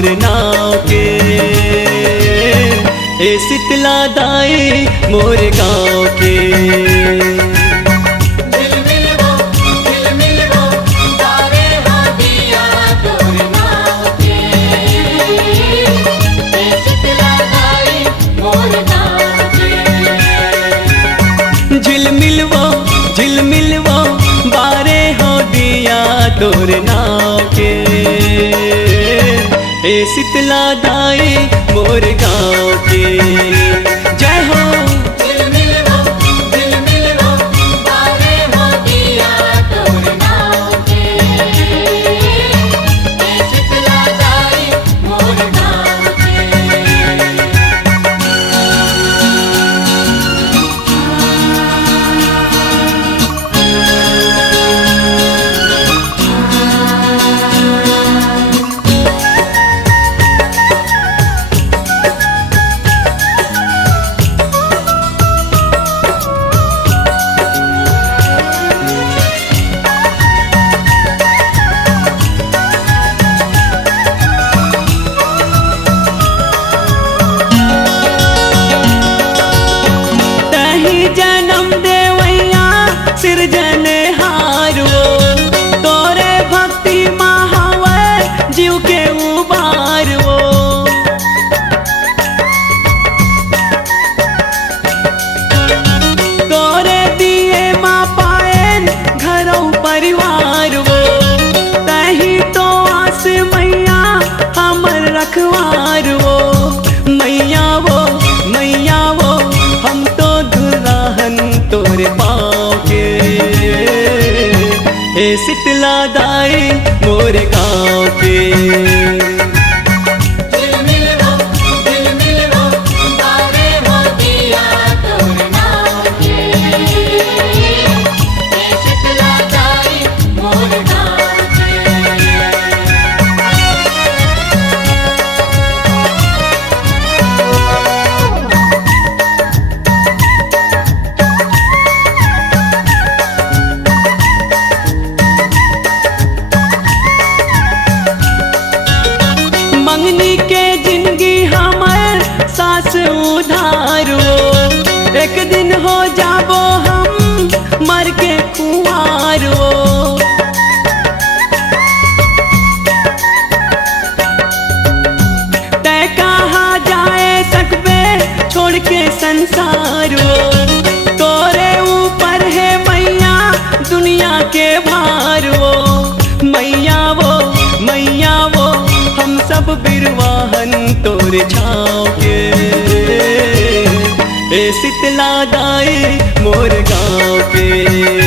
मोर नाव के। ए शीतला दाई मोर गाँव के। झिलमिलवो बारे हो दिया तोर नाव के। ए शीतला दाई मोर गाँव के। जय हो। जन्म देवैया सिरजनहार वो, तोरे भक्ति महावर जीव के उबार वो। तोरे दिए माँ पाएन घरों परिवार वो, तही तो आस मैया हमर रखवार वो। मैया वो हम तो दुल्हन तोरे पाँव के। ए शीतला दाई मोर गाँव के। मंगनी के जिंदगी हमर सास उधार वो, एक दिन हो जाबो हम मर के कुंवार वो। तै कहाँ जाए सकबे छोड़ के संसार वो, तोरे ऊपर है मैया दुनिया के भार वो। मैया वो हम सब बिरवाहन तोरे छाँव के। ए शीतला दाई मोर गाँव के।